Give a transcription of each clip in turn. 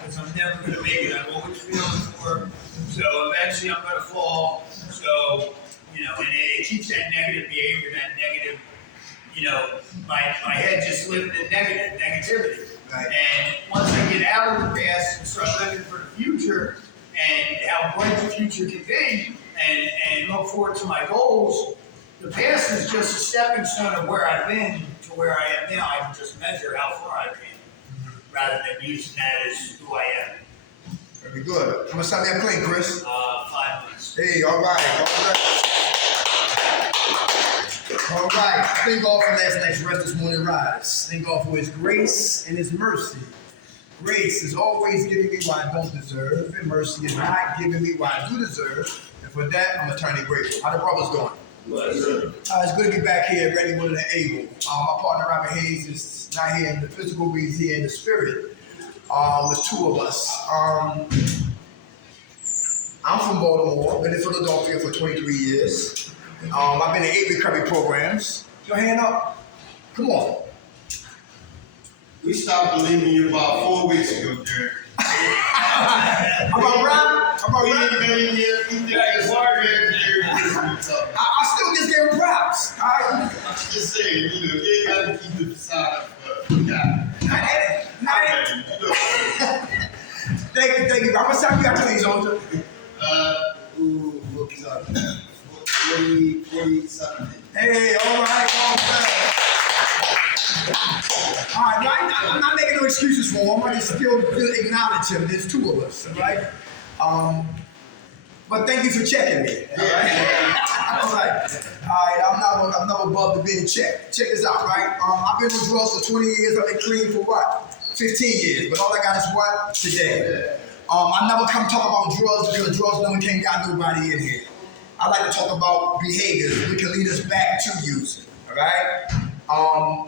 because I'm never going to make it. I'm always feeling for. So eventually I'm going to fall. So, and it keeps that negative behavior, that negative, my head just living in negativity. Right. And once I get out of the past and start living for the future and how bright the future can be and look forward to my goals, the past is just a stepping stone of where I've been to where I am now. I can just measure how far I've been rather than using that as who I am. Very good. How much time you have clean, Chris? 5 months. Hey, all right. All right. Thank God for last night's rest this morning rise. Thank God for His grace and His mercy. Grace is always giving me what I don't deserve, and mercy is not giving me what I do deserve. And for that, I'm eternally grateful. How the brothers doing? It's good to be back here, ready, willing, and able. My partner, Robert Hayes, is not here in the physical, but he's here in the spirit. There's two of us. I'm from Baltimore, been in Philadelphia for 23 years. I've been in 8 recovery programs. Your hand up. Come on. We stopped believing you about 4 weeks ago, Derek. About Rob? I still just gave him props. I'm just saying, you gotta keep the facade up for God. Thank you. How much time you got, please, Older? What's up? 40 something. Hey, all right. All right, I'm not making no excuses for him. I just still acknowledge him. There's two of us, all right? But thank you for checking me. All right? All right, I'm not above the being checked. Check this out, right? I've been on drugs for 20 years. I've been clean for what? 15 years. But all I got is what? Today. I never come talk about drugs because drugs never can't got nobody in here. I like to talk about behaviors that can lead us back to using. All right?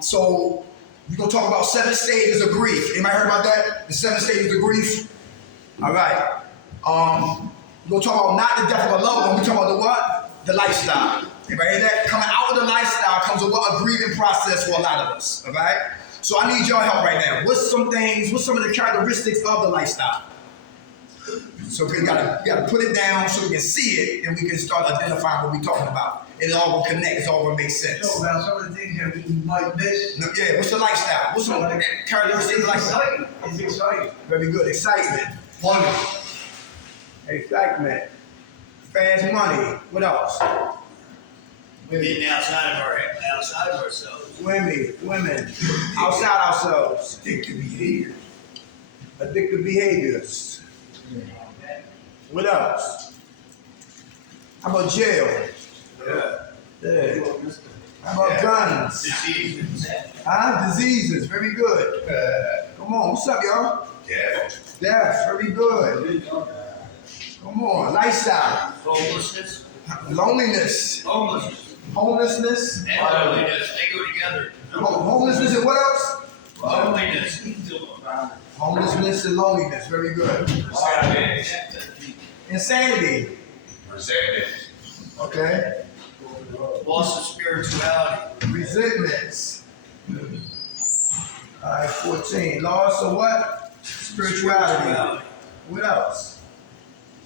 So we're gonna talk about 7 stages of grief. Anybody heard about that? The 7 stages of grief. All right. We're gonna talk about not the death of a loved one. We're talking about the what? The lifestyle. Anybody hear that? Coming out of the lifestyle comes with a grieving process for a lot of us. All right. So I need y'all help right now. What's some of the characteristics of the lifestyle? So we gotta put it down so we can see it and we can start identifying what we're talking about. It all will connect. It all will make sense. So about some of the things that we might miss. No, yeah. What's the lifestyle? What's some of the characteristics of the lifestyle? It's exciting. Very good. Excitement. Money. Excitement. Fast money. What else? Being outside of ourselves. Women. Outside ourselves. Addictive behaviors. What else? How about jail? Yeah. How about guns? Diseases. Diseases. Very good. Come on. What's up, y'all? Death. Very good. Come on. Lifestyle. Homelessness. Loneliness. Homelessness. And loneliness. They go together. Homelessness and what else? Loneliness. Homelessness and loneliness. Very good. Insanity. Resentment. Okay. Loss of spirituality. Resentments. All right, 14. Loss of what? Spirituality. What else?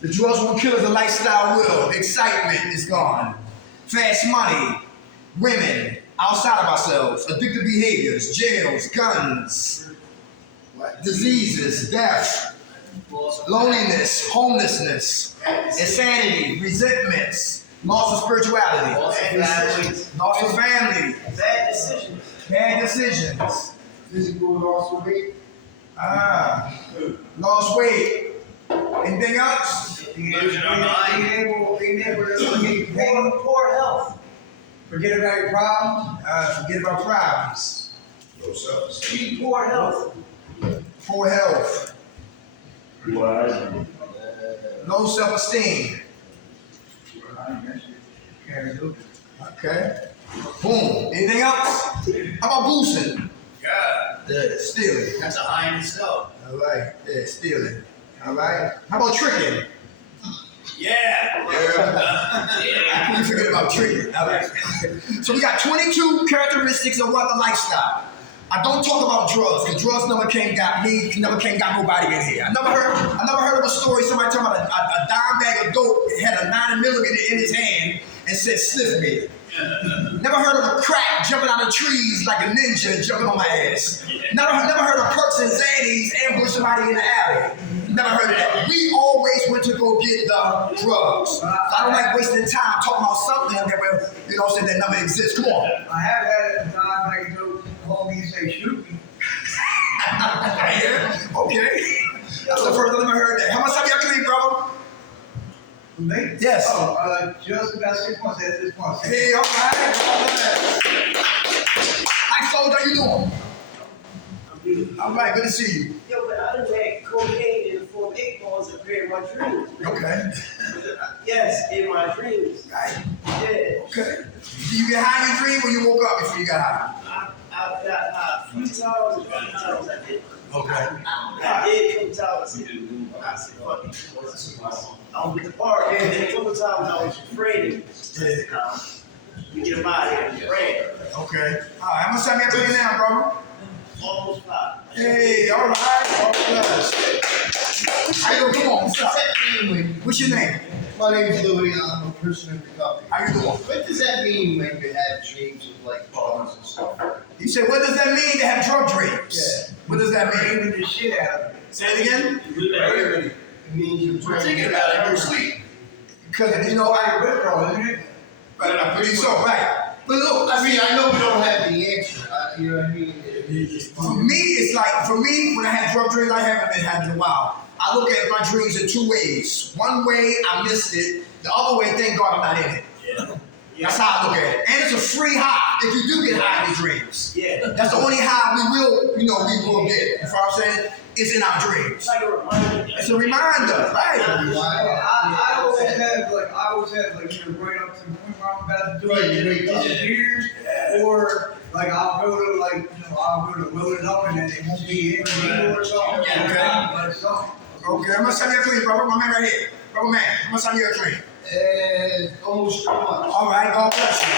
The drugs won't kill us, the lifestyle will. Excitement is gone. Fast money. Women. Outside of ourselves. Addictive behaviors. Jails. Guns. Diseases. Death. Loneliness. Homelessness. Insanity. Resentments. Loss of spirituality. Loss of family. Bad decisions. Physical loss of weight. Lost weight. Anything else? Losing our mind. Being able to poor health. Forget about your problems. Forget about problems. Low self-esteem. Poor health. Poor health. Low self-esteem. Okay. Boom. Anything else? How about boosting? God. Stealing. That's a high in itself. All right. Stealing. All right. How about tricking? Yeah. You forget about tricking. All right. So we got 22 characteristics of what the lifestyle. I don't talk about drugs, because drugs never got me, never got nobody in here. I never heard of a story, somebody talking about a dime bag of dope had a 9mm in his hand and said, sniff me. Never heard of a crack jumping out of trees like a ninja and jumping on my ass. Never heard of perks and zannies ambush somebody in the alley. Never heard of that. We always went to go get the drugs. So I don't like wasting time talking about something that will, that never exists. Come on. I have had a time like to call me and say, shoot me. Yeah, okay. That's the first time I ever heard that. How much time y'all clean, brother? Me? Yes. Oh, just about 6 months at this point. Hey, all right. Hi, soldier, how you doing? I'm beautiful. All right, good to see you. Yo, but I done had cocaine in the form of 8 balls that appear in my dreams. Okay. Yes, in my dreams. Right. Yeah. Okay. Do you get high in your dream or you woke up before you got high? I've got high a few times, and a few times I did. Okay. I did a couple times. I said, fuck it. I was with the park, and then a couple times I was afraid of you get him out of here, ran. Okay. All right, how much time you clean now, brother? Almost 5. Hey, all right. All right. How you doing? Come on, stop. What's your name? My name is Louis. I'm a person in recovery. How you doing? What does that mean when you have dreams of like drugs and stuff? You say, what does that mean to have drug dreams? Yeah. What does that mean? Bringing the shit out of me. Say it again? It means you're We're thinking about it in your sleep. Because, I withdraw, isn't it? right, I believe so, right. But look, I mean, I know we don't have the answer. You know what I mean? for me, it's like, when I had drug dreams, I haven't been having in a while. I look at my dreams in 2 ways. One way, I missed it. The other way, thank God I'm not in it. Yeah. That's how I look at it. And it's a free high if you do get high in your dreams. Yeah. That's the only high we will get. You know what I'm saying? It's in our dreams. It's like a reminder. It's a reminder, right? I always have either right up to the point where I'm about to do it, and it disappears, or like I'll go to load it up and then it won't be in or something. Yeah, But something. Okay, how much time you clean, brother? My man right here. Brother man, how much time you clean? Almost 3 months. All right, God bless you.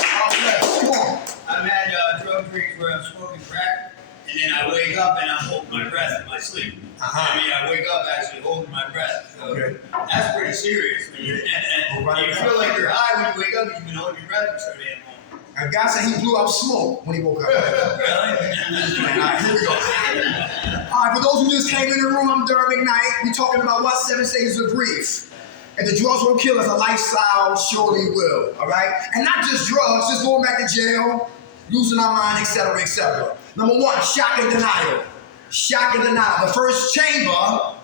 God bless. Come on. I've had drug dreams where I'm smoking crack, and then I wake up and I'm holding my breath in my sleep. I mean, I wake up actually holding my breath. So Okay. that's pretty serious. When you feel like you're high when you wake up, you've been holding your breath for so damn long. A guy said he blew out smoke when he woke up. All Really? right, here we go. All right, for those who just came in the room, I'm Durham McKnight. We're talking about what 7 stages of grief. If the drugs won't kill us, a lifestyle surely will. All right? And not just drugs, just going back to jail, losing our mind, etc., etc. Number 1, shock and denial. Shock and denial. The first chamber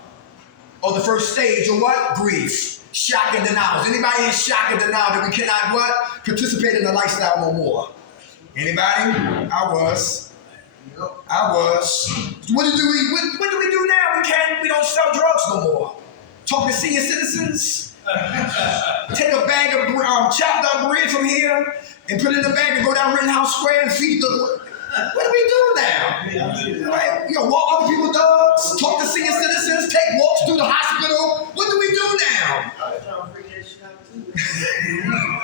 or the first stage of what? Grief. Shock and denial. Is anybody in shock and denial that we cannot what? Participate in the lifestyle no more? Anybody? I was. What do we do now? We don't sell drugs no more. Talk to senior citizens. Take a bag of chopped up bread from here and put it in a bag and go down Rittenhouse Square and feed the. What do we do now? Right? Walk other people's dogs, talk to senior citizens, take walks through the hospital. What do we do now? I was trying to figure that shit out too.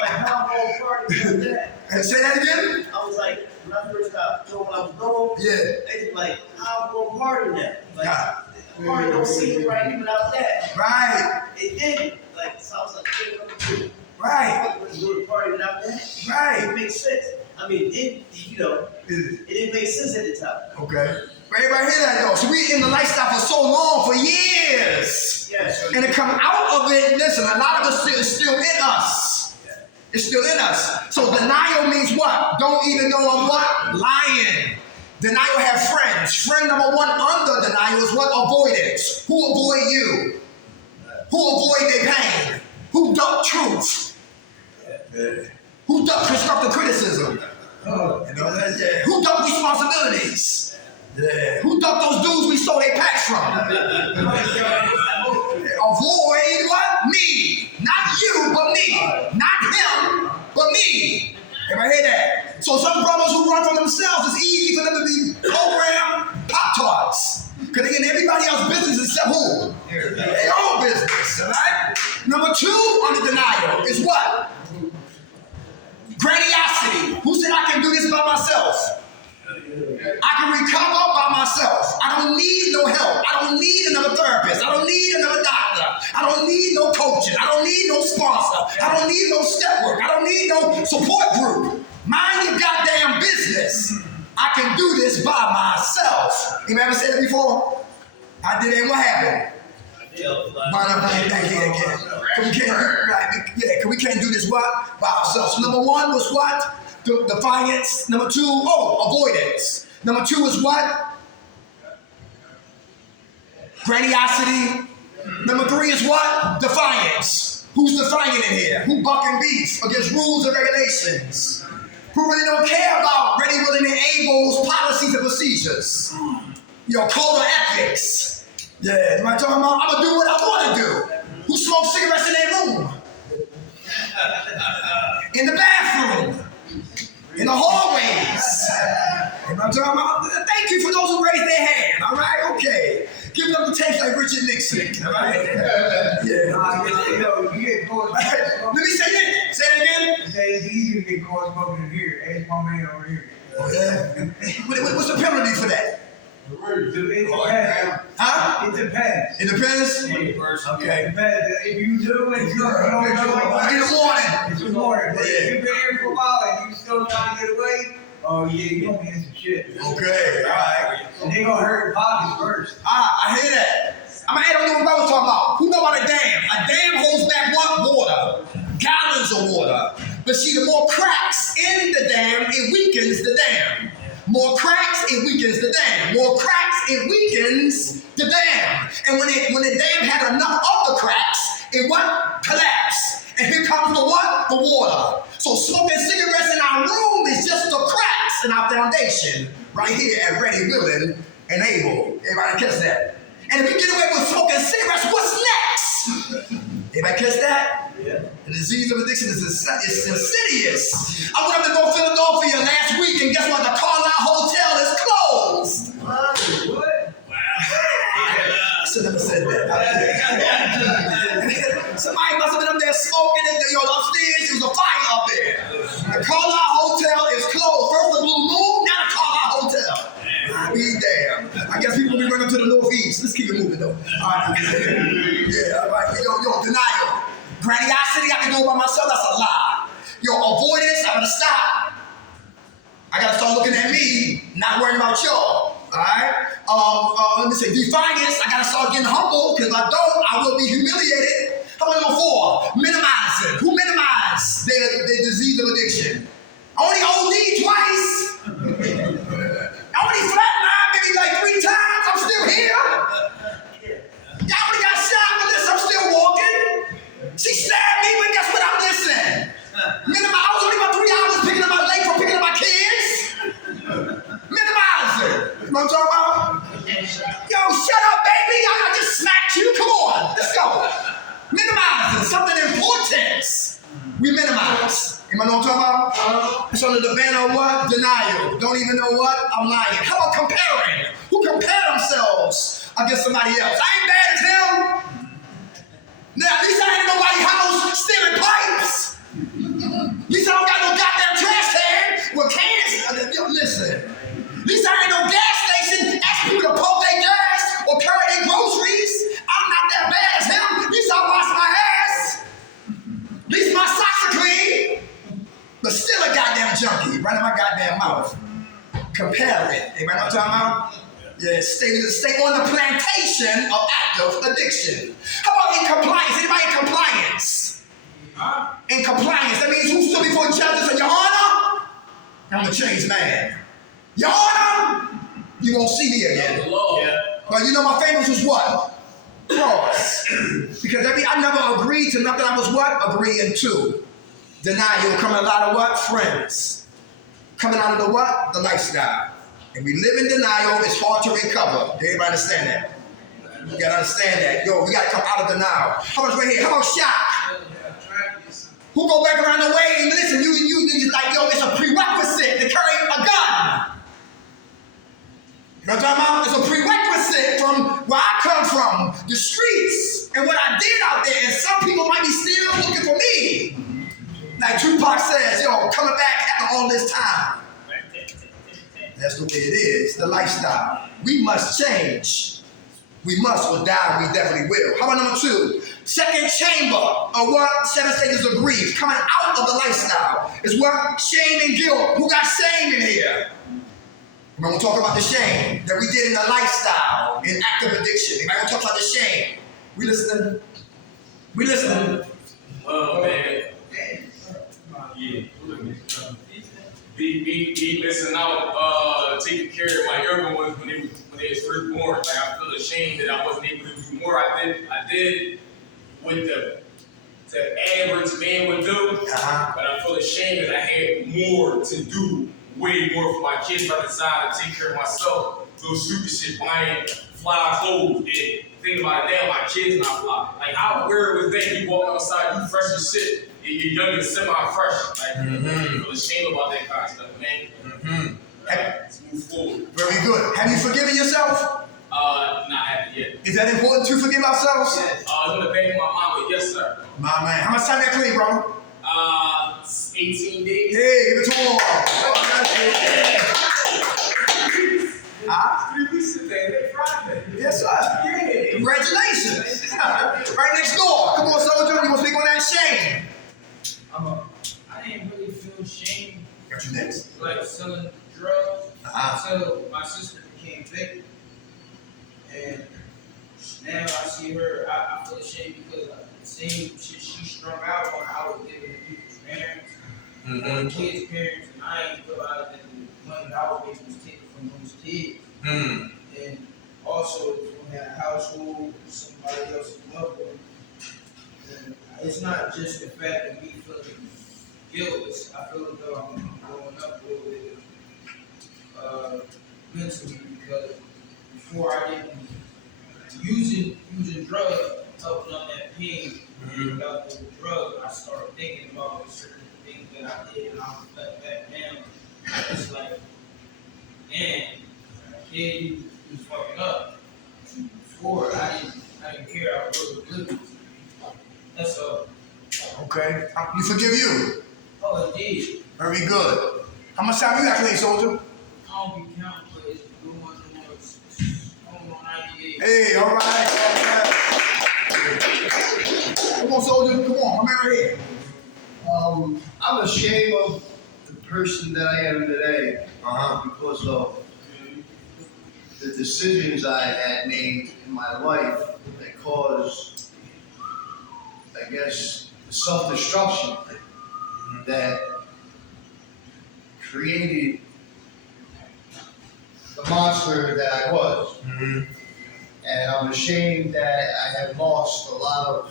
Like, how I'm gonna party like that? And say that again? I was like, when I first got told I was going, Yeah. they was like, how I'm gonna party that? Like, Yeah. the party don't seem right even without that. Right. It didn't. Like, so I was like, hey, what to do? Right. What to do to party without that? It Right. didn't make sense. I mean, it didn't make sense at the time. Okay. But everybody hear that though. So we in the lifestyle for so long, for years. Yes. And to come out of it, listen, a lot of us is still in us. It's still in us. So denial means what? Don't even know I'm what? Lying. Denial have friends. Friend number 1 under denial is what? Avoidance. Who avoid you? Who avoid their pain? Who duck truth? Who duck constructive criticism? Who duck responsibilities? Who duck those dudes we stole their packs from? Avoid what? Me. Not you, but me. Not him, but me. Everybody hear that? So some brothers who run from themselves, it's easy for them to be programmed Pop-Tarts. Because they get everybody else's business except who? Their own business, all right? Number 2 under denial is what? Grandiosity. Who said I can do this by myself? I can recover by myself. I don't need no help. I don't need another therapist. I don't need another doctor. I don't need no coaching. I don't need no sponsor. I don't need no step work. I don't need no support group. Mind your goddamn business. I can do this by myself. You ever said that before? I did it. What happened? We can't do this what? By ourselves. Number one was what? Defiance. Number two, avoidance. Number two is what? Grandiosity. Number three is what? Defiance. Who's defiant in here? Who bucking beats against rules and regulations? Who really don't care about ready, willing, and able's policies and procedures? Your code of ethics. Yeah, am I talking about? I'm gonna do what I wanna do. Who smokes cigarettes in their room? In the bathroom? In the hallways? Am I talking about? Thank you for those who raised their hand, all right? Okay. Give them the taste like Richard Nixon, all right? You get caught. Let me say it. Say it again. You say it's easy to get caught smoking in here. Ask my man over here. Oh, yeah? What's the penalty for that? It depends. Huh? It depends. It depends? Okay. It depends. If you do and you don't know, In the morning. it's a warning. But if you've been here for a while and you still trying to get away, oh yeah, you gonna be in some shit. Okay, all right. And they gonna hurt your pockets first. I hear that. I'm gonna add on what I was talking about. Who know about a dam? A dam holds back what? Water. Gallons of water. But see, the more cracks in the dam, it weakens the dam. More cracks, it weakens the dam. More cracks, it weakens the dam. And when the dam had enough of the cracks, it what? Collapsed. And here comes the what? The water. So smoking cigarettes in our room is just the cracks in our foundation. Right here at Ready, Willing, and Able. Everybody catch that? And if you get away with smoking cigarettes, what's next? Everybody catch that? Yeah. The disease of addiction is insidious. I went up to North Philadelphia last week, and guess what? The Carlisle Hotel is closed. What? I should never said that. Somebody must have been up there smoking, and upstairs there was a fire up there. The Carlisle Hotel is closed. First the Blue Moon, now the Carlisle Hotel. I be damn. I guess people be running to the northeast. Let's keep it moving though. All right. Yeah, all right. Denial. Grandiosity, I can do it by myself, that's a lie. Avoidance, I'm gonna stop. I gotta start looking at me, not worrying about y'all. Alright? Let me say, defiance, I gotta start getting humble, because if I don't, I will be humiliated. How about number four? Minimizing. Who minimize their disease of addiction? I only OD twice. I only flatlined maybe like 3 times. I'm still here. Y'all only got shot with this. I'm still walking. She stabbed me, but guess what? I'm missing. I was only about 3 hours picking up my leg from picking up my kids. Minimize it. You know what I'm talking about? Yo, shut up, baby. I just smacked you. Come on. Let's go. Minimize it. Something important. We minimize. You know what I'm talking about? It's under the banner of what? Denial. Don't even know what? I'm lying. How about comparing? Who compare themselves against somebody else? I ain't bad as him. Now, at least I ain't in nobody's house stealing pipes. At least I don't got no goddamn trash can with cans. Yo, listen. At least I ain't no gas station asking people to pump their gas or carry their groceries. I'm not that bad as him. At least I wash my ass. At least my socks are clean. But still a goddamn junkie right in my goddamn mouth. Comparing. Anybody know what I'm talking about? Yeah, stay on the plantation of active addiction. How about in compliance? Anybody in compliance? In compliance, that means who stood before judges and your honor? I'm a changed man. Your honor, you won't see me again. But you know my favorites was what? Cross. Because I never agreed to nothing I was what? Agreeing to. Denial coming out of what? Friends. Coming out of the what? The lifestyle. If we live in denial, it's hard to recover. Everybody understand that? You gotta understand that. Yo, we gotta come out of denial. How about right here? How about shock? Who go back around the way and listen, you just like, yo, it's a prerequisite to carry a gun. You know what I'm talking about? It's a prerequisite from where I come from, the streets, and what I did out there. And some people might be still looking for me. Like Tupac says, yo, coming back after all this time. That's the way it is, the lifestyle. We must change. We must, or die, we definitely will. How about number 2? Second chamber of what? 7 stages of grief. Coming out of the lifestyle is what? Shame and guilt. Who got shame in here? We're going to talk about the shame that we did in the lifestyle, in active addiction. We're going to talk about the shame. We listening? We listening? Oh, man. Yeah. Be missing out, taking care of my younger ones when they was first born. Like, I feel ashamed that I wasn't able to do more. I did what the average man would do, but I feel ashamed that I had more to do, way more for my kids. But I decided to take care of myself. Those stupid shit, buying fly clothes, and think about it now, my kids not fly. Like, how weird was that? You walk outside, you fresh as shit, and you're young and semi-fresh. Like, I feel ashamed about that kind of stuff, man. Let's move forward. Very good. Have you forgiven yourself? Nah, I haven't yet. Is that important to forgive ourselves? Yes. I was in the bank with my mom, but yes, sir. My man. How much time that clean, brother? 18 days. Hey, give it to him. Huh? 3 weeks today, Friday. Yes, sir. Yeah. Congratulations. Right next door. Come on, soldier. You want to speak on that shame? I didn't really feel shame Got you next. like selling drugs until my sister became victim. And now I see her, I feel ashamed because the same shit she strung out on, I was giving to people's parents, and kids' parents, and I ain't realized that the money that I was making was taken from those kids. And also, when that household, somebody else's loved one, and it's not just the fact of me feeling guilt, I feel as though I'm growing up a little bit mentally, because before I didn't using drugs, helping on that pain. Without the drug, I started thinking about certain things that I did, and I reflect back now. It's like, man, a kid was fucking up. Before I didn't care. I was oblivious. That's all. Okay. You forgive you. Oh, indeed. Very good. How much time you got clean, soldier? I don't be counting, but it's going on 90 days. Hey, all right. Come on, soldier. Come on. I'm out here. I'm ashamed of the person that I am today because of the decisions I had made in my life that caused, I guess, the self-destruction that created the monster that I was. And I'm ashamed that I have lost a lot of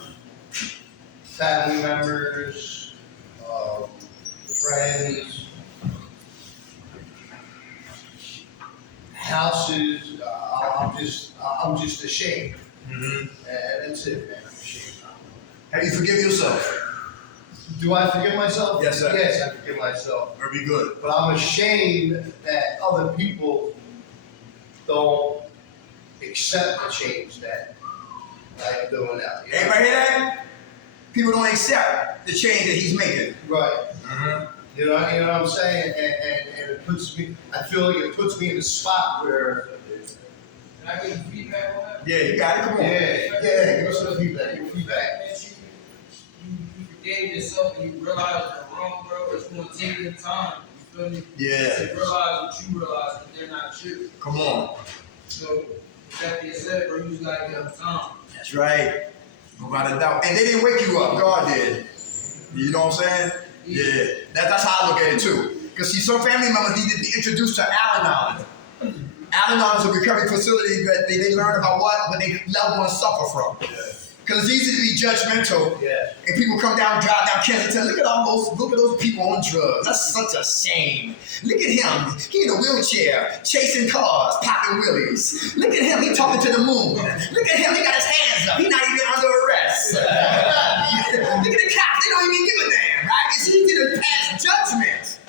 family members, friends, houses. I'm just ashamed. And that's it, man. I'm ashamed. Have you forgive yourself? Do I forgive myself? Yes, sir. Yes, I forgive myself. Very good. But I'm ashamed that other people don't accept the change that I'm doing now. You know? Everybody hear that? People don't accept the change that he's making. Right. You know what I'm saying? And it puts me, I feel like it puts me in a spot where, Can I get feedback on that? Yeah, you got it. Come on. yeah, give us some feedback. Give feedback. You forgave yourself and you realize you're wrong, bro. It's going to take you time. You feel me? Yeah. To realize what you realize that they're not you. Come on. So, with that being said, bro, you just got to give them time. That's right. Without a doubt. And they didn't wake you up. God did. You know what I'm saying? Yeah. That's how I look at it too. Because see, some family members need to be introduced to Al-Anon. Al-Anon is a recovery facility that they learn about what they loved ones suffer from. Because it's easy to be judgmental. And people come down, drive down Kensington. Look at those people on drugs. That's such a shame. Look at him. He in a wheelchair, chasing cars, popping wheelies. Look at him. He talking to the moon. Look at him. He got his hands up. He's not even under arrest. Look at the cops. They don't even give a damn, right? It's easy to pass judgment.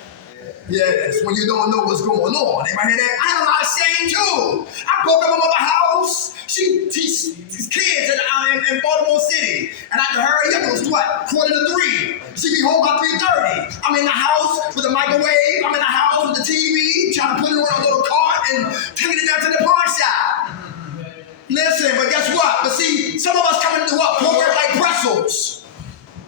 Yes, when you don't know what's going on. Anybody hear that? I had a lot of shame too. I broke up my mother's house. She teaches kids in Baltimore City. And I had to hurry up. It was what? 2:45. She be home by 3:30. I'm in the house with a microwave. I'm in the house with the TV, trying to put it on a little Listen, but guess what? But see, some of us come into what? Programs like pretzels.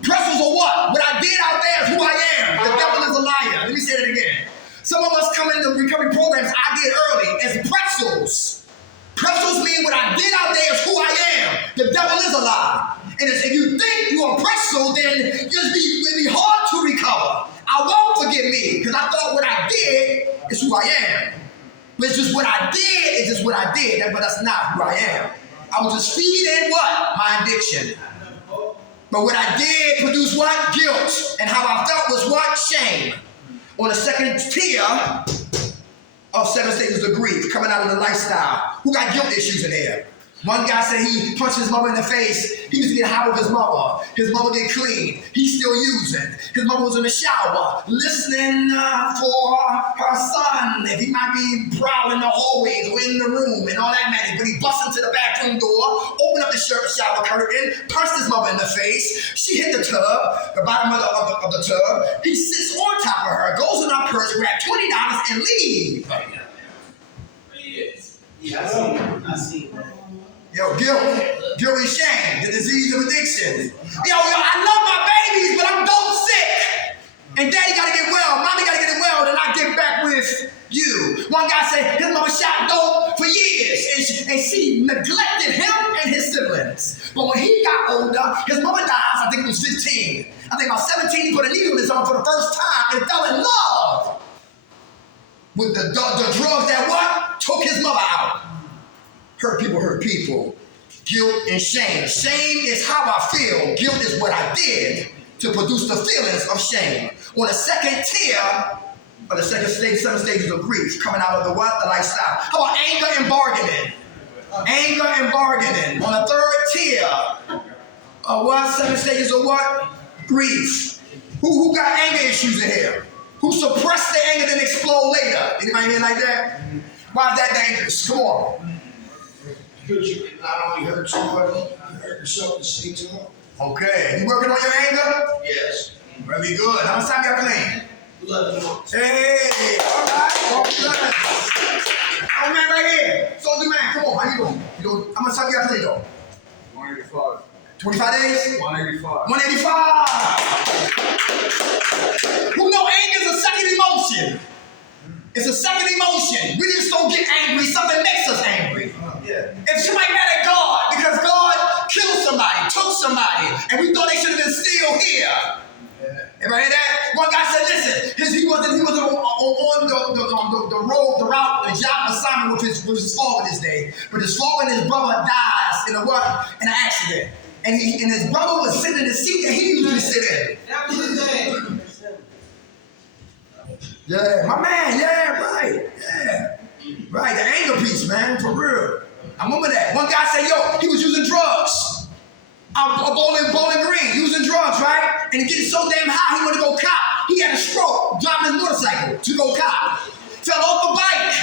Pretzels are what? What I did out there is who I am. The devil is a liar. Let me say that again. Some of us come into recovery programs I did early as pretzels. Pretzels mean what I did out there is who I am. The devil is a lie. And if you think you're a pretzel, then it'll be hard to recover. I won't forgive me because I thought what I did is who I am. But it's just what I did is just what I did, but that's not who I am. I was just feeding what? My addiction. But what I did produced what? Guilt. And how I felt was what? Shame. On the second tier of 7 stages of grief, coming out of the lifestyle. Who got guilt issues in here? One guy said he punched his mother in the face. He used to get high with his mother. His mother get clean. He's still using. His mother was in the shower, listening for her son. If he might be prowling the hallways or in the room and all that matters. But he busts into the bathroom door, opened up the shower curtain, punched his mother in the face. She hit the tub, the bottom of the tub. He sits on top of her, goes in her purse, grabs $20 and leaves. Yeah, I seen that. Yo, guilt and shame, the disease of addiction. Yo, I love my babies, but I'm dope sick. And daddy gotta get well, mommy gotta get well, then I get back with you. One guy said his mama shot dope for years, and she neglected him and his siblings. But when he got older, his mother dies, I think he was 15. I think about 17, he put a needle in his arm for the first time and fell in love with the drugs that what? Took his mother out. Hurt people. Guilt and shame. Shame is how I feel. Guilt is what I did to produce the feelings of shame. On the second tier, or the second stage, 7 stages of grief, coming out of the what? The lifestyle. How about anger and bargaining? Anger and bargaining. On the third tier, what? 7 stages of what? Grief. Who got anger issues in here? Who suppressed the anger then explode later? Anybody here like that? Why is that dangerous? Come on. Because you can not only hurt somebody, you hurt yourself at the same time. Okay. You working on your anger? Yes. Very good. How much time y'all clean? 11 months. Hey, all right. Well, good. Oh, man, right here. Soldier man, come on. How you doing? How much time y'all clean though? 185. 25 days? 185. 185. Who know anger is a second emotion? It's a second emotion. We just don't get angry. Something makes us angry. Yeah. If somebody mad at God because God killed somebody, took somebody, and we thought they should have been still here. Everybody hear that? One guy said, listen, he wasn't on the road, the route, the job assignment with his father this day. But his father and his brother dies in an accident. And his brother was sitting in the seat that he usually sit in. That was his name. Yeah, my man, yeah, right. Yeah. Right, the anger piece, man, for real. I remember that. One guy said, yo, he was using drugs. Bowling Green, using drugs, right? And he getting so damn high, he wanted to go cop. He had a stroke, driving his motorcycle to go cop. Fell off the bike.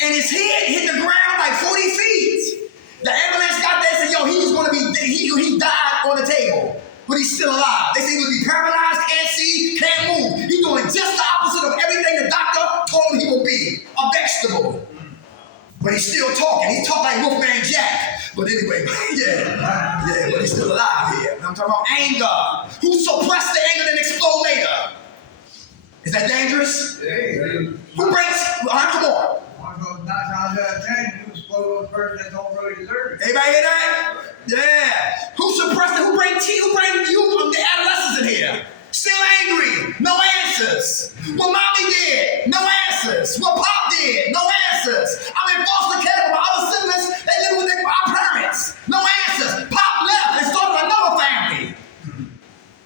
And his head hit the ground like 40 feet. The ambulance got there and said, yo, he died on the table. But he's still alive. They say he would be paralyzed, can't see, can't move. He's doing just the opposite of everything the doctor told him he would be. A vegetable. But he's still talking. He talked like Wolfman Jack. But anyway, yeah, but he's still alive here. I'm talking about anger. Who suppressed the anger and explode later? Is that dangerous? Yeah. Who breaks? Come on. 9 times out of 10, you explode on the person that don't really deserve it. Anybody hear that? Yeah. Who suppressed it? Who bring you the adolescents in here? Still angry. No answers. What mommy did? No answers. What pop did? No answers. I'm in foster care with my other siblings. They live with our parents. No answers. Pop left and started another family.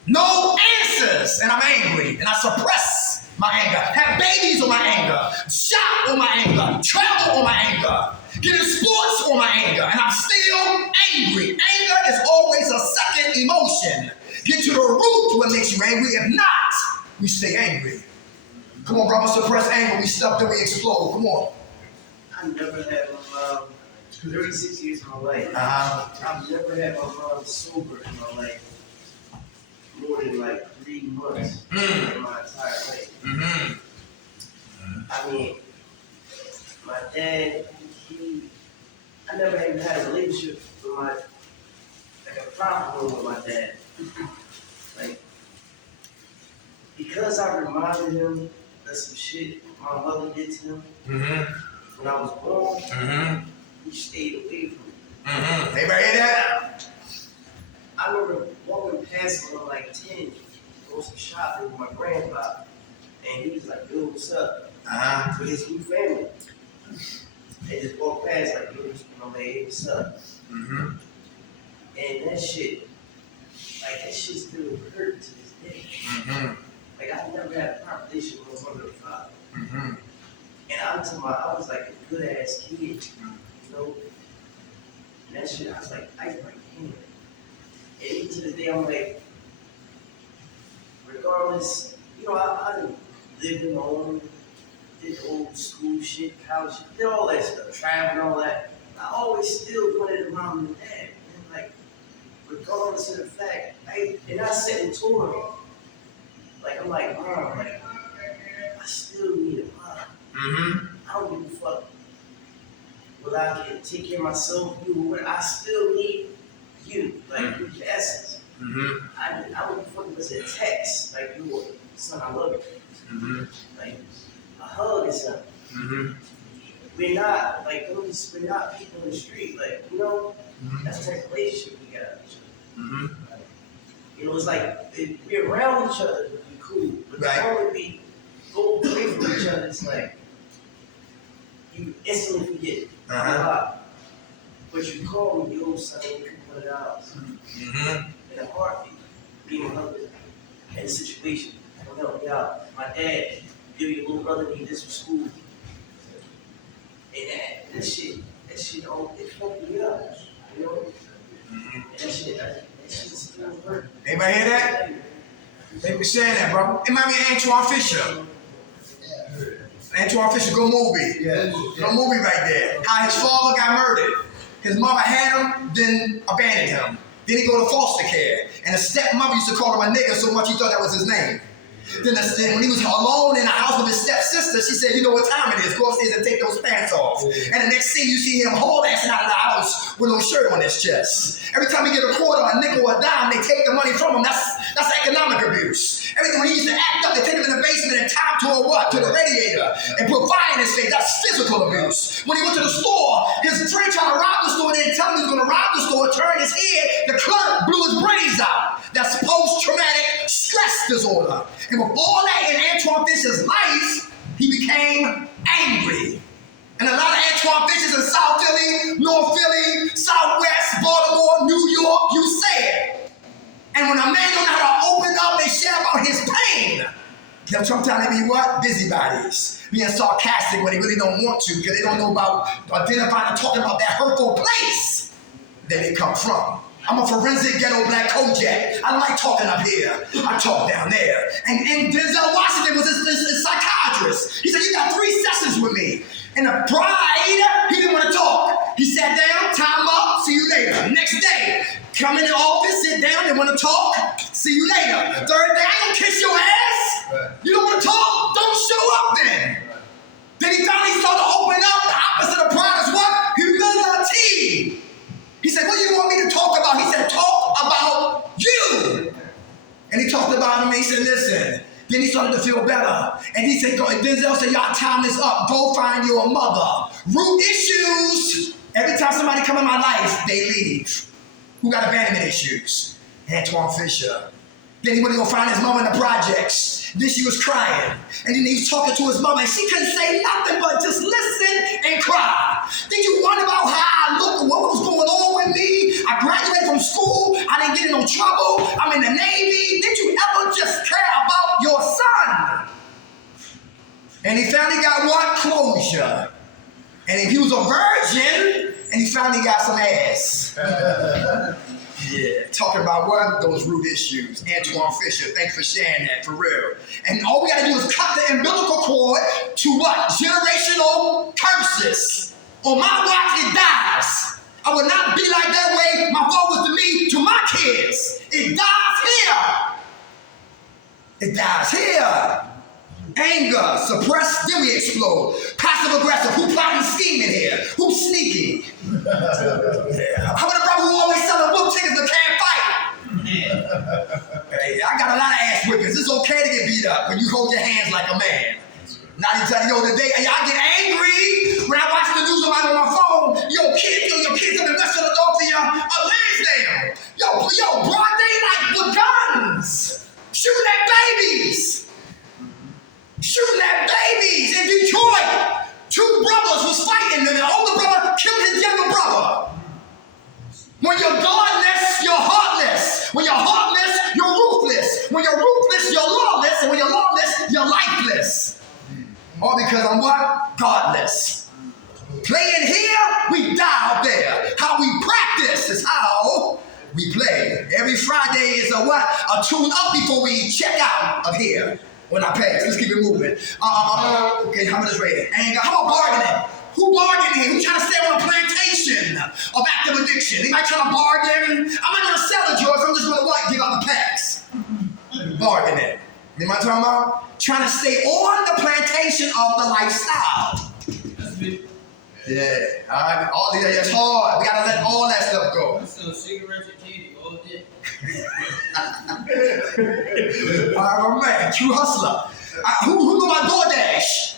No answers. And I'm angry. And I suppress my anger. Have babies on my anger. Shop on my anger. Travel on my anger. Get in sports on my anger. And I'm still angry. Anger is always a second emotion. Get to the root to what makes you angry. If not, we stay angry. Come on, brother, suppress anger. We stuff till we explode. Come on. I never had my mom, 36 years of my life. I've never had my mom sober in my life more than like 3 months in my entire life. I mean, my dad, I never even had a relationship with like a proper one with my dad. Like, because I reminded him of some shit my mother did to him when I was born, he stayed away from me. Anybody hear that? I remember walking past him when I was like 10, going some shopping with my grandpa, and he was like, yo, what's up? With his new family. They just walked past like, yo, hey, what's up? And that shit still hurt to this day. Like, I never had a proper relationship with my mother or father. And I was like a good ass kid, you know? And that shit, I was like, damn. And even to this day, I'm like, regardless, you know, I didn't live in my own, did old school shit, college shit, did all that stuff, travel and all that. I always still wanted mom and dad. And like, regardless of the fact, and I said and told him, like, I'm like, Mom, like, I still need a mom. I don't give a fuck. Will I can take care of myself, you, what? I still need you, like, you're the essence. I don't fuck if it's a text, like, you, son, I love you. Like, a hug or something. We're not, like, we're not people in the street, like, you know, that's the type of relationship we got with each other. You know, it's like, we're around each other, we cool, but the moment we go away from each other, it's like, you instantly forget. But you call me, yo, son, you can put it out. In a heartbeat, being a husband, in a situation, will help me out. My dad, your little brother need this for school. And that shit, oh, it fucked me up, you know? And that shit still hurt. Anybody hear that? Thank you for sharing that, bro. It might be Antoine Fisher. Antoine Fisher, good movie. Good movie right there. How his father got murdered. His mother had him, then abandoned him. Then he go to foster care. And the stepmother used to call him a nigga so much he thought that was his name. Then when he was alone in the house with his stepsister, she said, you know what time it is. Go upstairs and take those pants off. And the next scene, you see him whole assing out of the house with no shirt on his chest. Every time he get a quarter, a nickel, or a dime, they take the money from him. That's economic abuse. Everything when he used to act up, they take him in the basement and tie him to a what? To the radiator. And put fire in his face. That's physical abuse. When he went to the store, his friend tried to rob the store. They didn't tell him he was going to rob the store. Turned his head. The clerk blew his brains out. That's post-traumatic stress disorder. And with all that in Antoine Fisher's life, he became angry. And a lot of Antoine Fishers in South Philly, North Philly, Southwest, Baltimore, New York, you say it. And when a man don't know how to open up and share about his pain, they'll sometimes they be what? Busybodies. Being sarcastic when they really don't want to because they don't know about identifying and talking about that hurtful place that they come from. I'm a forensic ghetto black Kojak. I like talking up here. I talk down there. And Denzel Washington was this psychiatrist. He said, you got 3 sessions with me. And the bride, he didn't want to talk. He sat down, time up, see you later. Next day, come in the office, sit down, they want to talk, see you later. Third day, I don't kiss your ass. You don't want to talk? Don't show up then. Then he finally started to open up. The opposite of pride is what? Humility. He said, what do you want me to talk about? He said, talk about you. And he talked about him and he said, listen. Then he started to feel better. And he said, Denzel said, y'all time is up. Go find your mother. Root issues. Every time somebody come in my life, they leave. Who got abandonment issues? Antoine Fisher. Then he went to go find his mom in the projects. Then she was crying. And then he was talking to his mother and she couldn't say nothing but just listen and cry. Did you wonder about how I looked, what was going on with me? I graduated from school. I didn't get in no trouble. I'm in the Navy. Did you ever just care about your son? And he finally got what? Closure. And he was a virgin and he finally got some ass. Yeah, talking about what? Those root issues. Antoine Fisher, thanks for sharing that, for real. And all we gotta do is cut the umbilical cord to what? Generational curses. On my watch, it dies. I will not be like that way my father was to me, to my kids. It dies here. It dies here. Anger, suppressed, then we explode. Passion passive aggressive? Who plotting scheming here? Who's sneaky? How about the brother who always selling book tickets but can't fight? Hey, I got a lot of ass whippings. It's okay to get beat up when you hold your hands like a man. Not even telling you, today, I get angry when I watch the news on my phone. Your kids up in West Philadelphia are Lansdowne. Yo, broad daylight with guns. Shooting at babies. Shooting at babies in Detroit. 2 brothers was fighting and the older brother killed his younger brother. When you're godless, you're heartless. When you're heartless, you're ruthless. When you're ruthless, you're lawless. And when you're lawless, you're lifeless. All because I'm what? Godless. Playing here, we die out there. How we practice is how we play. Every Friday is a what? A tune up before we check out of here. When I pass, let's keep it moving. Okay, how about this right here? And how about bargaining? Who bargaining here? Who trying to stay on a plantation of active addiction? Anybody trying to bargain? I'm not gonna sell it, George. I'm just gonna what? Give out the packs. Bargaining. You know what I'm talking about? Trying to stay on the plantation of the lifestyle. Yeah, all right. All that's hard. We gotta let all that stuff go. I'm still cigarettes and candy all day. All right, my man, true hustler. Who know my DoorDash?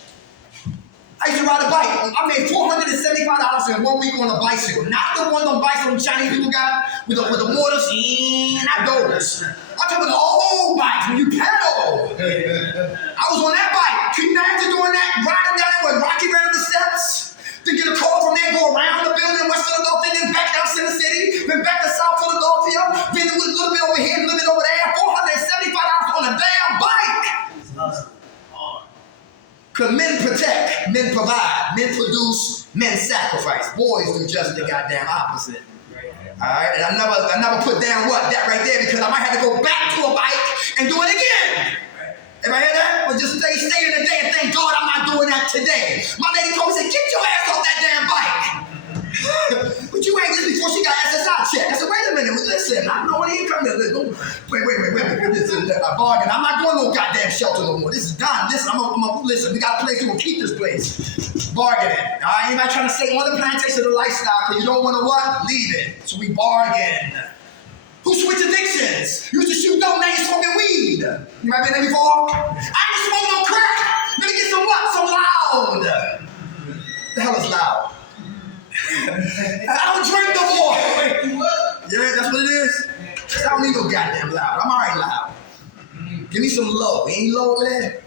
I used to ride a bike. I made $475 in 1 week on a bicycle. Not the one on bicycle Chinese people got with the motors. Not those. I'm talking about the old bikes when you pedal. I was on that bike. Can you imagine doing that? Riding down there with Rocky ran up the steps. Then get a call from there, go around the building in West Philadelphia, then back down Center City, then back to South Philadelphia, then a little bit over here, a little bit over there. $475 on a damn bike. Because men protect, men provide, men produce, men sacrifice. Boys do just the goddamn opposite. All right, and I never put down that right there because I might have to go back to a bike and do it again. Everybody hear that? But just stay in the day and thank God I'm not doing that today. My lady told me, get your ass off that damn bike. But you ain't this before she got SSI check. I said, wait a minute, listen, I don't know what he come to. Wait. This is a bargain. I'm not going to no goddamn shelter no more. This is done. Listen, listen, we got a place, we're going to keep this place. Bargaining. All right, anybody trying to stay on the plantation of the lifestyle because you don't want to what? Leave it. So we bargain. Who switch addictions? Used to shoot dope, now you smoking weed. You might have been there before? I ain't smoking no crack. Let me get some what? Some loud. The hell is loud? I don't drink no more. Yeah, that's what it is. I don't need no goddamn loud. I'm alright loud. Give me some low. Ain't low over there?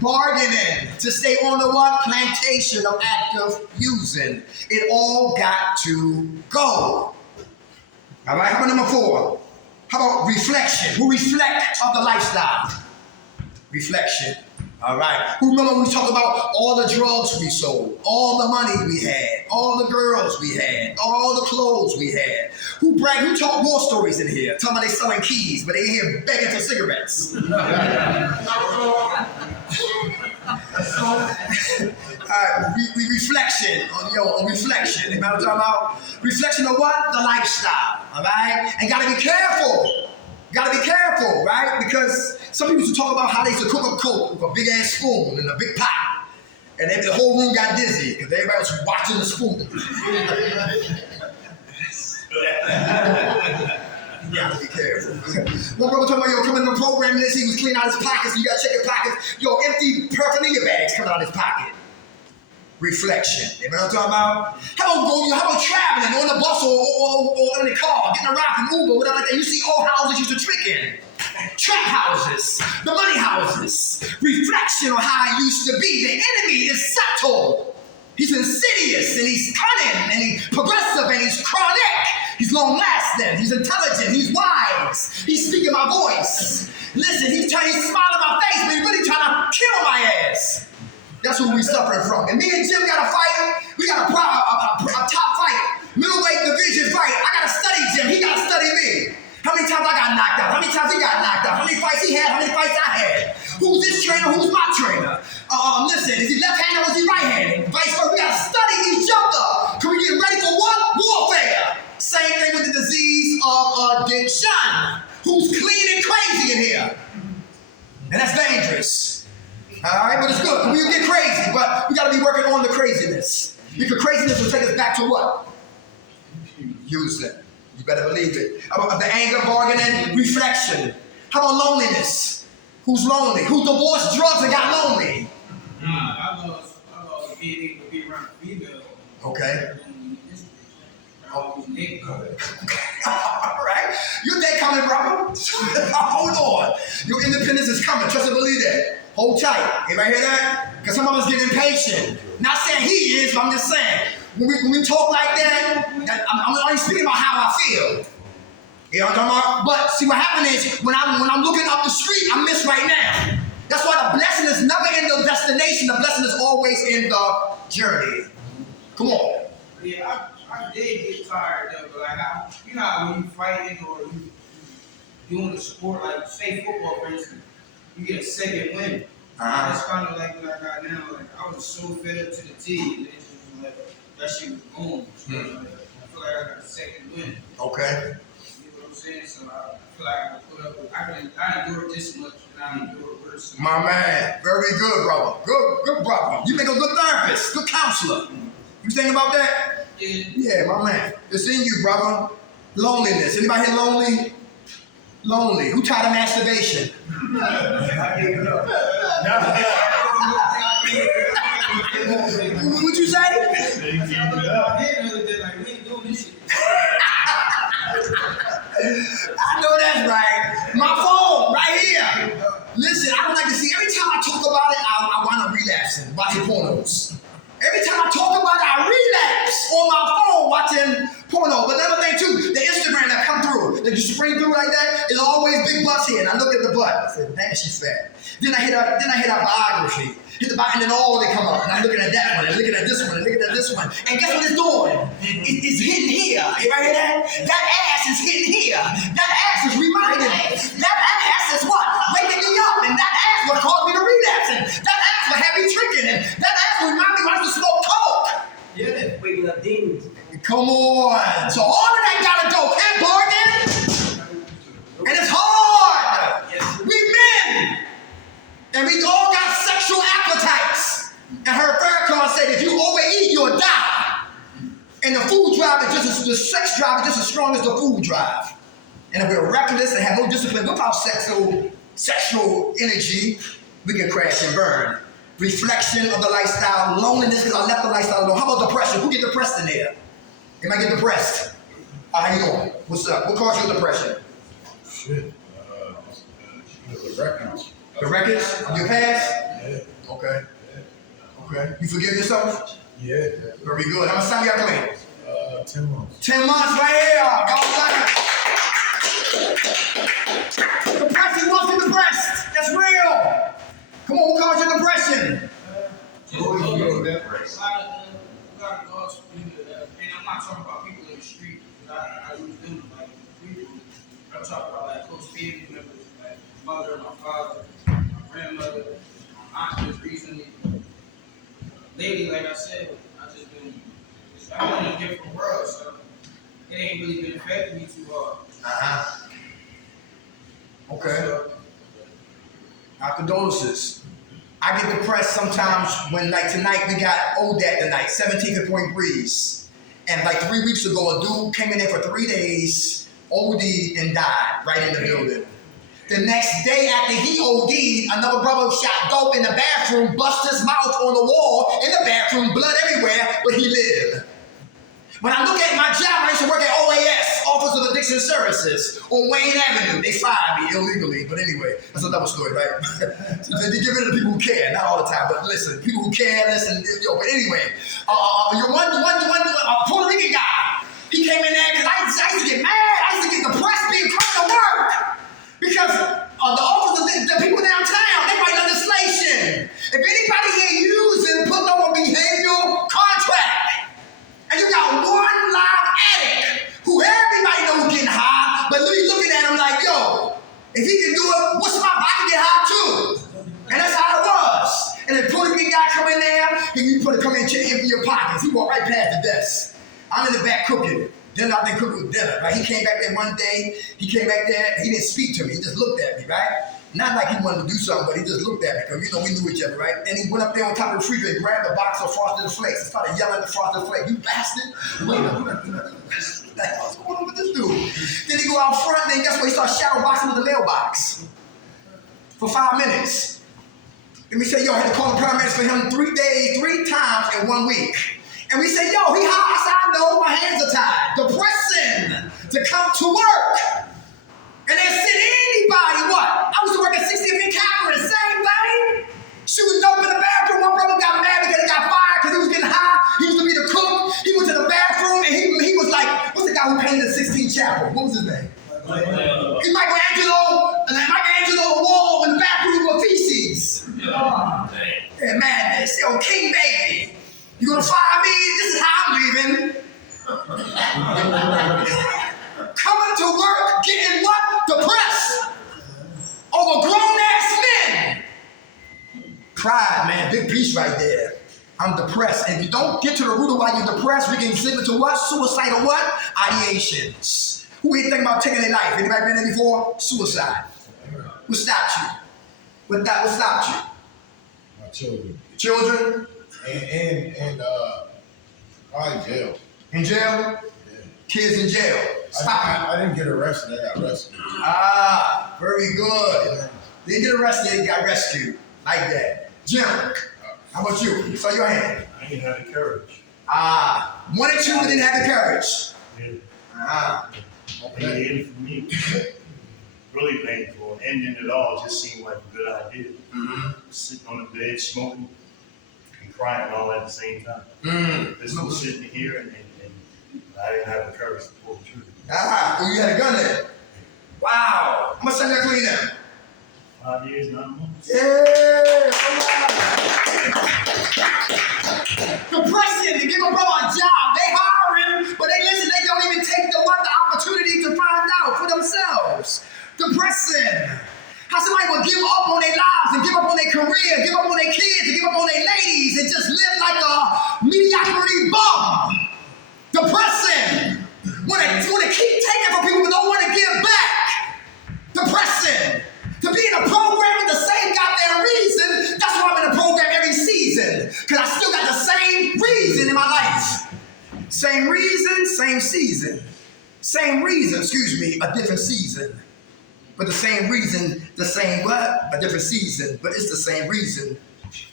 Bargaining to stay on the what? Plantation of active using. It all got to go. All right, how about number 4? How about reflection? Who reflect of the lifestyle? Reflection. All right. Who remember we talked about all the drugs we sold, all the money we had, all the girls we had, all the clothes we had? Who talk war stories in here? Talking about they selling keys, but they in here begging for cigarettes. All right, reflection on reflection. You know what I'm talking about? Reflection of what? The lifestyle. All right? And gotta be careful. Gotta be careful, right? Because some people used to talk about how they used to cook a Coke with a big ass spoon in a big pot. And then the whole room got dizzy because everybody was watching the spoon. You gotta be careful. One brother talking about, coming to the program, and he was cleaning out his pockets, you gotta check your pockets. Empty paraphernalia bags coming out of his pocket. Reflection. You know what I'm talking about? How about traveling on the bus or in the car, getting a ride from Uber, whatever like that. You see old houses used to trick in. Trap houses, the money houses. Reflection on how it used to be. The enemy is subtle. He's insidious and he's cunning and he's progressive and he's chronic. He's long lasting. He's intelligent. He's wise. He's speaking my voice. Listen, he's smiling in my face, but he's really trying to kill my ass. That's what we suffering from. And me and Jim got a fight. We got a top fight. Middleweight division fight. I got to study Jim. He got to study me. How many times I got knocked out? How many times he got knocked out? How many fights he had? How many fights I had? Who's this trainer? Who's my trainer? Listen, is he left-handed or is he right-handed? Vice versa. We got to study each other. Can we get ready for what? Warfare. Same thing with the disease of addiction. Who's clean and crazy in here? And that's dangerous. All right, but it's good. We get crazy, but we got to be working on the craziness. Because craziness will take us back to what? Houston. You better believe it. How about the anger, bargaining, reflection? How about loneliness? Who's lonely? Who divorced drugs and got lonely? I love being able to be around female. Okay. All right. Your day coming, brother. Hold on. Your independence is coming. Trust and believe that. Hold tight. Anybody hear that? Because some of us get impatient. Not saying he is, but I'm just saying. When we talk like that, I'm only speaking about how I feel. You know what I'm talking about? But see, what happened is, when I'm looking up the street, I miss right now. That's why the blessing is never in the destination. The blessing is always in the journey. Come on. Yeah, I did get tired though, but like you know how when you fighting or you doing a sport, like say football for instance, you get a second win. That's kind of like what I got now. Like I was so fed up to the T, and it's just like that shit was gone. So, like, I feel like I got a second win. Okay. You know what I'm saying? So I feel like I can put up with, I endured this much, and I endured worse. My man, very good, brother. Good brother. You make a good therapist, good counselor. You think about that? Yeah, my man. It's in you, brother. Loneliness. Anybody here lonely? Lonely. Who tried masturbation? I gave it up. What'd you say? I know that's right. My phone, right here. Listen, I don't like to see. Every time I talk about it, I wind up relapsing, watching pornos. Every time I talk about it, I relapse on my phone watching porno. But another thing too, the Instagram that come through, that you spring through like that, is always big butts here. And I look at the butt. I said, man, she's fat. Then I hit her biography. Hit the button and all they come up. And I'm looking at that one, and looking at this one, and looking at this one. And guess what it's doing? It's hitting here. Everybody hear that? That ass is hitting here. That ass is reminding me. That ass is what? Waking me up. And that ass will cause me to relapse. And that ass will have me drinking. And that ass will remind me when I used to smoke coke. Yeah, waking up demons. Come on. So all of that gotta go. Can't bargain. And it's hard. We men. And we all got sexual appetites. And her third card said, if you overeat, you'll die. And the food drive is just the sex drive is just as strong as the food drive. And if we're reckless and have no discipline with our sexual energy, we can crash and burn. Reflection of the lifestyle, loneliness because I left the lifestyle alone. How about depression? Who get depressed in there? Anybody get depressed? How you doing? What's up? What caused your depression? Shit. The records. The records of your past? Yeah. Okay. Okay. You forgive yourself? Yeah. Very good. How much time you got clean? 10 months. 10 months right here. God bless. Depression wasn't depressed. That's real. Come on, who caused your depression? And I'm not talking about people in the street. I use them like people. I'm talking about like close family members, like my mother, my father, my grandmother, my aunt just recently. Lately, like I said, I'm in a different world, so it ain't really been affecting me too hard. Okay. So, Our condolences. I get depressed sometimes when, like tonight, we got ODAT tonight, 17th Point Breeze. And like 3 weeks ago, a dude came in there for 3 days, OD'd and died right in the building. The next day after he OD'd, another brother shot dope in the bathroom, busted his mouth on the wall, in the bathroom, blood everywhere, but he lived. When I look at my job, I used to work at OAS, Office of Addiction Services, on Wayne Avenue. They fired me illegally, but anyway, that's another story, right? They get rid of the people who care, not all the time, but listen, people who care, listen, but anyway, one Puerto Rican guy, he came in there because I used to get mad, I used to get depressed being coming to work, because the office of the people downtown, they write legislation. If anybody here using, put them on behavioral contract. And you got one live addict who everybody knows getting high, but we looking at him like, yo, if he can do it, what's my, I can get high too. And that's how it was. And the Puerto Rican guy come in there, and you come in and empty your pockets. He walked right past the desk. I'm in the back cooking. Then I've been cooking dinner, right? He came back there one day, he didn't speak to me, he just looked at me, right? Not like he wanted to do something, but he just looked at me because, we knew each other, right? And he went up there on top of the refrigerator, grabbed a box of Frosted Flakes and started yelling at the Frosted Flakes. You bastard! What's going on with this dude? Then he go out front, and then guess what? He starts shadow boxing with the mailbox for 5 minutes. And we say, yo, I had to call the paramedics for him 3 days, 3 times in 1 week. And we say, yo, he high. I said, I know, my hands are tied. Depressing to come to work. And they send anybody, what? I was to work at 60th and Catherine, same thing. She was dope in the bathroom. One brother got mad because he got fired because he was getting high. He used to be the cook. He went to the bathroom and he was like, what's the guy who painted the 16th Chapel? What was his name? He's Michelangelo, and then Michelangelo on the wall in the bathroom with feces. And madness, yo, King Baby. You gonna fire me? This is how I'm leaving. Coming to work, getting what? Depressed. Over grown-ass men. Pride, man, big piece right there. I'm depressed. And if you don't get to the root of why you're depressed, we can slip into what? Suicidal what? Ideations. Who ain't thinking about taking their life? Anybody been there before? Suicide. What stopped you? What stopped you? My children. Children? And probably jail. In jail? Yeah. Kids in jail. Stop it. I didn't get arrested. I got rescued. Ah, very good. Didn't get arrested, got rescued. Like that. Jim, how about you? Saw your hand. I didn't have the courage. Ah, 1 and 2 didn't have the courage. Yeah. Ah, And the end for me, really painful. Ending it all just seemed like a good idea. mm-hmm. Sitting on the bed, smoking, and crying all at the same time. This was sitting here, and I didn't have the courage to pull the trigger. Ah, well, you had a gun there. Wow. How much time you got clean now? 5 years, 9 months. Yeah. Depressing to give a brother a job. They hiring, but they don't even take the opportunity to find out for themselves. Depressing. How somebody will give up on their lives and give up on their career, give up on their kids, and give up on their ladies and just live like a mediocrity bum. Depressing. Want to keep taking from people but don't want to give back. Depressing. To be in a program with the same goddamn reason, that's why I'm in a program every season. Because I still got the same reason in my life. Same reason, same season. Same reason, a different season. But the same reason, the same what? A different season. But it's the same reason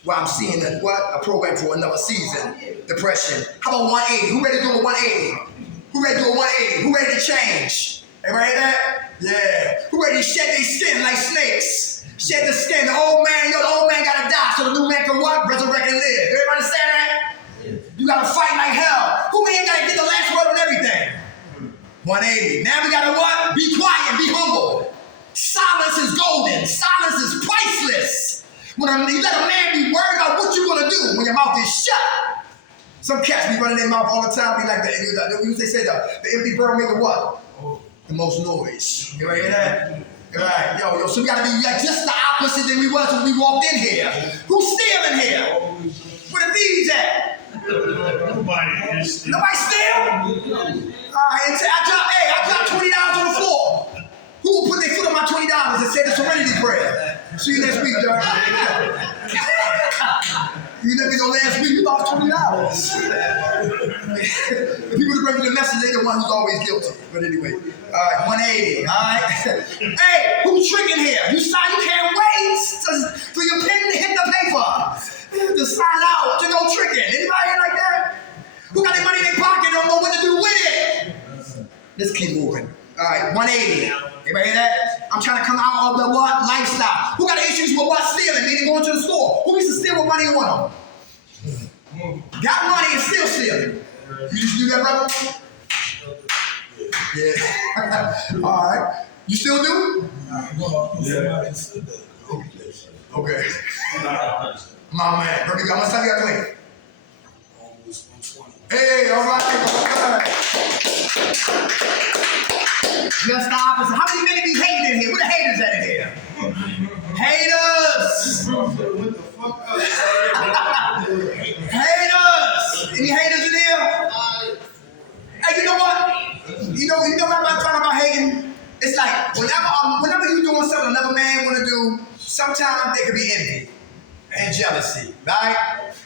why I'm seeing a program for another season. Depression. How about 180? Who ready to do a 180? Who ready to do a 180? Who ready to change? Everybody hear that? Yeah. Who ready to shed their skin like snakes? Shed the skin. The old man gotta die so the new man can what? Resurrect and live. Everybody say that? You gotta fight like hell. Who ain't gotta get the last word on everything? 180. Now we gotta what? Be quiet, be humble. Silence is golden. Silence is priceless. You let a man be worried about what you're gonna do when your mouth is shut. Some cats be running their mouth all the time, be like they say the empty bird making what? The most noise. You ever hear that? Right. Yo, so we gotta be like just the opposite than we was when we walked in here. Who's stealing here? Where the thieves at? Nobody is still. Nobody steal? Alright, I dropped $20 on the floor. Who will put their foot on my $20 and say the serenity prayer? See you next week, John. You let me know last week you lost $20. The people that bring you the message, they're the one who's always guilty. But anyway, all right, 180, all right? Hey, who's tricking here? You can't wait for your pen to hit the paper. To sign out, to go tricking. Anybody like that? Who got their money in their pocket and don't know what to do with it? Let's keep moving. All right, 180. Everybody hear that? I'm trying to come out of the what? Lifestyle. Who got issues with what? Stealing, meaning going to the store. Who used to steal with money in one of them? Got money and still stealing. You used to do that, brother? Yeah. All right. You still do? Yeah. Okay. My man. Brother, how much time you got clean? Almost 120. Hey, all right. Just the opposite. How many men be hating in here? Where the haters at in here? Haters! What the fuck up? Haters! Any haters in here? Hey, you know what? You know what I'm talking about hating? It's like whenever you doing something another man want to do, Sometimes there could be envy and jealousy, right?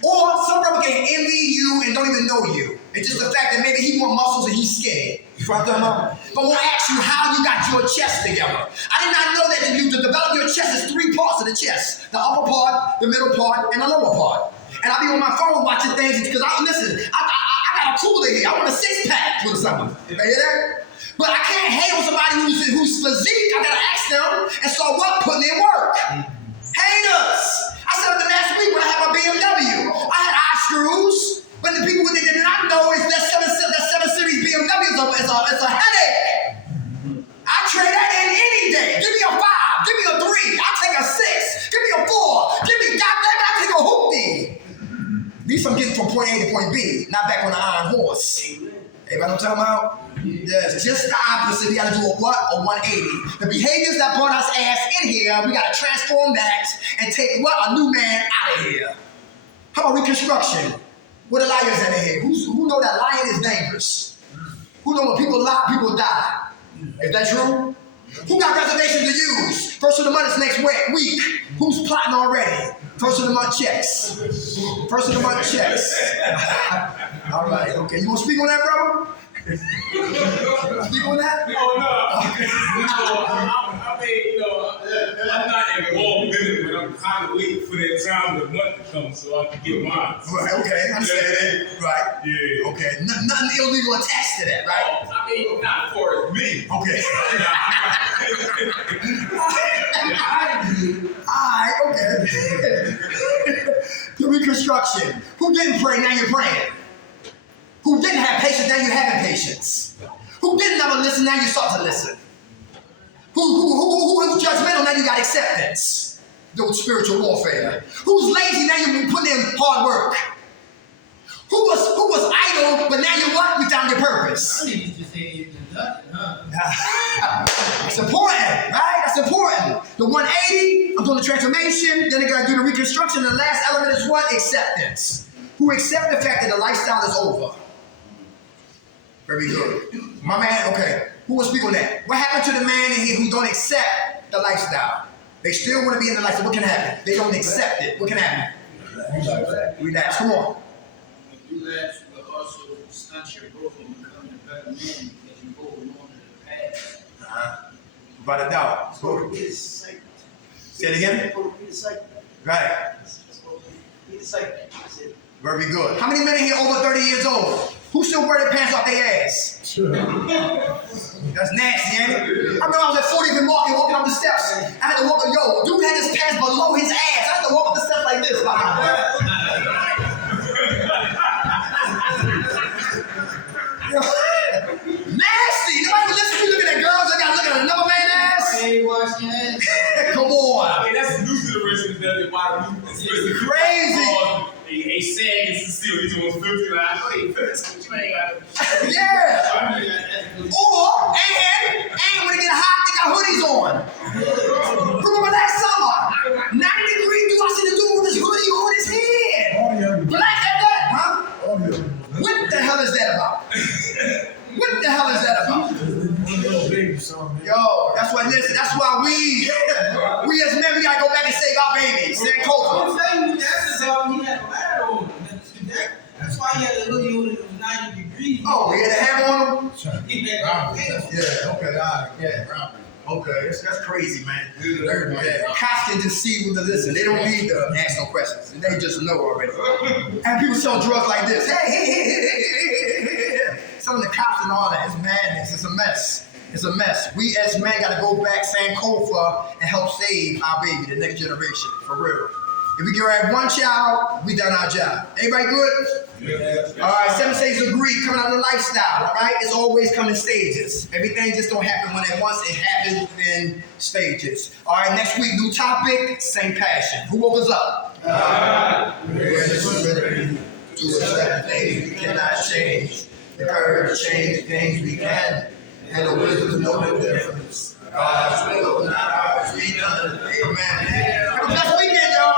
Or some brother can envy you and don't even know you. It's just the fact that maybe he wants muscles and he's skinny. You know what I'm talking about? But we'll ask you how you got your chest together. I did not know that you to develop your chest is 3 parts of the chest. The upper part, the middle part, and the lower part. And I'll be on my phone watching things because I got a cooler here. I want a 6-pack for the summer. You hear that? But I can't hate on somebody who's physique. I gotta ask them and start putting in work. Haters. I said it last week when I had my BMW. I had eye screws, but the people that did not know is that 7 Series BMW is a headache. I trade that in any day. Give me a 5. Give me a 3. I'll take a 6. Give me a 4. Give me, goddamn it, I'll take a hoopty. At least I'm getting from point A to point B, not back on the iron horse. Everybody know what I'm talking about? Yes, just the opposite. We got to do a what? A 180. The behaviors that brought us ass in here, we got to transform that and take what? A new man out of here. How about reconstruction? Where the liars in here? Who know that lying is dangerous? Who know when people lie, people die? Is that true? Who got reservations to use? First of the month is next week. Who's plotting already? First of the month checks. First of the month checks. All right, okay. You want to speak on that, brother? Speak on that? No. I mean, I'm not involved in it, but I'm kind of waiting for that time of the month to come so I can get mine. Right, okay, I understand that. Right. Yeah. Okay, nothing illegal attached to that, right? Oh, I mean, not for me. Okay. Alright, okay. The reconstruction. Who didn't pray, now you're praying. Who didn't have patience, now you're having patience. Who didn't ever listen, now you start to listen. Who was judgmental, now you got acceptance. Those spiritual warfare. Who's lazy, now you put in hard work. Who was idle, but now you what? You found your purpose. I need to just say nothing, huh? That's important, right? That's important. The 180, I'm doing the transformation, then I gotta do the reconstruction. The last element is what? Acceptance. Who accept the fact that the lifestyle is over. Very good. My man, okay. Who will speak on that? What happened to the man in here who don't accept the lifestyle? They still want to be in the lifestyle. What can happen? They don't accept it. What can happen? Relax. Come on. If you relax, you will also stunt your growth and become a better man because you hold on to the past. Without a doubt. Say it again? Right. Very good. How many men in here over 30 years old? Who still wear their pants off their ass? That's nasty, ain't it? I remember I was at 40th and Market walking up the steps. I had to walk, dude had his pants below his ass. I had to walk up the steps like this. Nasty! Nobody listen to you look at that girls that gotta look at another man's ass. Hey, watch your ass. Come on. I mean, that's new to the rest of the body. It's crazy. They sag and Cecile, these ones 50. Like, I know they 50, you ain't got Yeah. And when it get hot, they got hoodies on. Remember last summer? 90 degrees, dude, I see the dude with his hoodie on his head. Black at that, huh? What the hell is that about? What the hell is that about? Yo, that's why, listen, that's why we as men, we gotta go back and save our babies. Save culture. I'm telling you, that's about he had a ladder on. That's why he had a hoodie on. It was 90 degrees. Oh, he had a hammer on him? Yeah, okay, all right, yeah. Okay, that's crazy, man. Cops can just see with the listen. They don't need to ask no questions. They just know already. And people sell drugs like this. Hey. Selling the cops and all that. It's madness. It's a mess. It's a mess. We as men got to go back, Sankofa, and help save our baby, the next generation, for real. If we get right one child, we done our job. Everybody good? Yeah. All right, 7 stages of grief coming out of the lifestyle, all right? It's always come in stages. Everything just don't happen when at once. It happens in stages. All right, next week, new topic, same passion. Who woke us up? To accept things we cannot change. The courage to change things we can. And the wisdom to know the difference. God's will, not ours, be done. Amen. Have a blessed weekend, y'all.